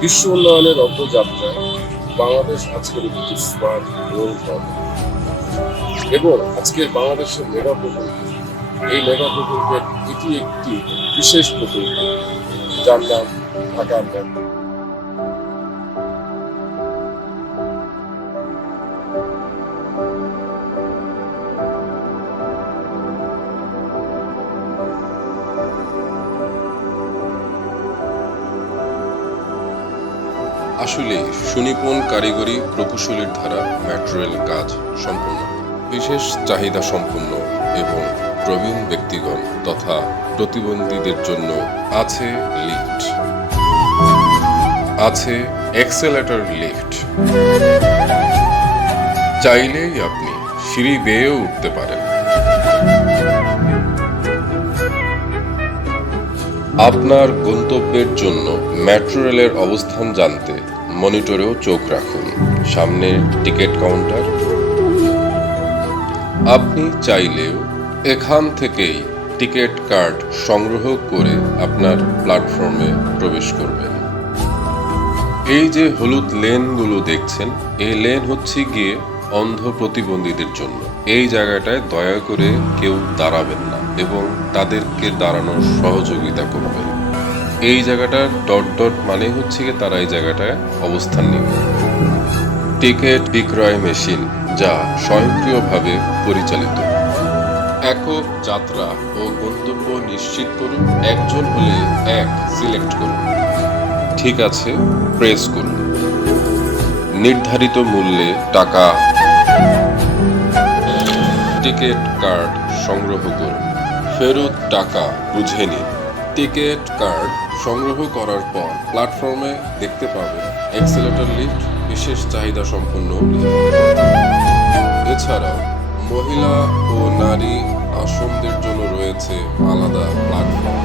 বিশ্ব উন্নয়নের অগ্রযাত্রায় বাংলাদেশ আজকের একটি স্মার্ট রোল মডেল এবং আজকের বাংলাদেশের মেগা প্রকল্প, এই মেগা প্রকল্পের এটি একটি বিশেষ প্রকল্প যার নাম ঢাকা মেট্রো। আসলে সুনিপুণ কারিগরি প্রকৌশলীর দ্বারা মেট্রো রেল কাজ সম্পন্ন হয়। বিশেষ চাহিদা সম্পন্ন এবং প্রবীণ ব্যক্তিগণ তথা প্রতিবন্ধীদের জন্য আছে লিফট, আছে এক্সেলেটর লিফট। চাইলেই আপনি সিঁড়ি বেয়েও উঠতে পারেন। আপনার গন্তব্যের জন্য মেট্রো রেলের অবস্থান জানতে মনিটরেও চোখ রাখুন। সামনে টিকিট কাউন্টার। আপনি চাইলেও এখান থেকেই টিকিট কার্ড সংগ্রহ করে আপনার প্ল্যাটফর্মে প্রবেশ করবেন। এই যে হলুদ লেনগুলো দেখছেন, এই লেন হচ্ছে গিয়ে অন্ধ প্রতিবন্ধীদের জন্য। এই জায়গাটায় দয়া করে কেউ দাঁড়াবেন না এবং তাদেরকে দাঁড়ানোর সহযোগিতা করবেন। এই জায়গাটার ডট ডট মানে হচ্ছে গিয়ে তারা এই জায়গাটায় অবস্থান নেবে। টিকিট বিক্রয় মেশিন যা স্বয়ংক্রিয়ভাবে পরিচালিত। একক যাত্রা ও গন্তব্য নিশ্চিত করুন। একজন হলে এক সিলেক্ট করুন। ঠিক আছে, প্রেস করুন। নির্ধারিত মূল্যে টাকা। টিকিট কার্ড সংগ্রহ করুন। ফেরত টাকা বুঝে নিন। টিকিট কার্ড সংগ্রহ করার পর প্ল্যাটফর্মে দেখতে পাবেন এক্সেলেটর লিফট, বিশেষ চাহিদা সম্পন্ন লিফট। এছাড়াও মহিলা ও নারী আসনদের জন্য রয়েছে আলাদা প্ল্যাটফর্ম।